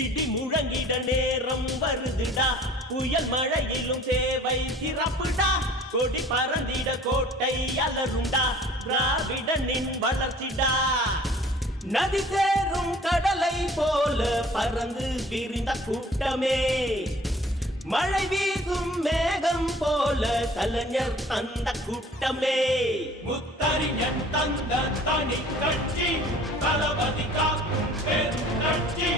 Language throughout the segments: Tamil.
இடி முழங்கிட நேரம் வருதுடா, புயல் மழையிலும் தேவை சிறப்புடா. கொடி பறந்திட கோட்டை அலருண்டா, திராவிடனின் வளர்ச்சிடா. நதி சேரும் கடலை போல பறந்து விரிந்த கூட்டமே, மழை வீசும் மேகம் போல கலைஞர் தந்த கூட்டமே. முத்தறிஞன் தந்த தனி கட்சி, தளபதி காக்கும் பெரும் கட்சி.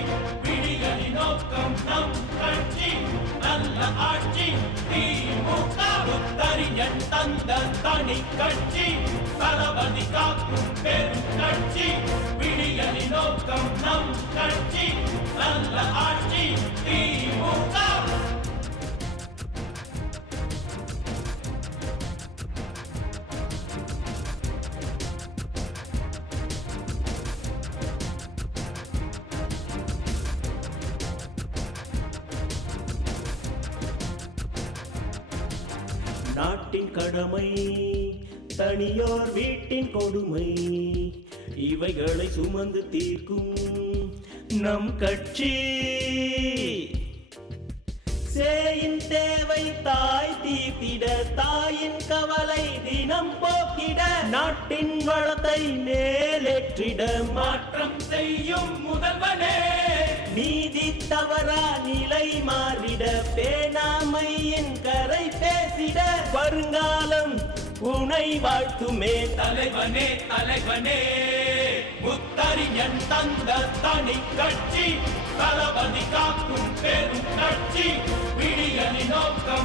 விடியலி நோக்கம் நம் கட்சி, நல்ல ஆட்சி திமுக. முத்தறிஞன் தந்த தனி கட்சி, தளபதி காக்கும் பெரும் கட்சி. விடியலி நோக்கம் நம் கட்சி, நல்ல ஆட்சி திமுக. நாட்டின் கடமை, தனியோர் வீட்டின் கொடுமை, இவைகளை சுமந்து தீர்க்கும் நம் கட்சி. சேயின் தேவை தாய் தீர்த்திட, தாயின் கவலை தினம் போக்கிட, நாட்டின் வளத்தை மேலேற்றிட மாற்றம் செய்யும் முதல்வனே. நீதி தவறா நிலை மாறிட, பேணாமையின் கரை பேசிட, வருங்காலம் உனை வாழ்த்துமே தலைவனே தலைவனே. முத்தறிஞன் தந்த தனி கட்சி, தளபதி காக்கும் பெரும் கட்சி. விடியலி நோக்கம்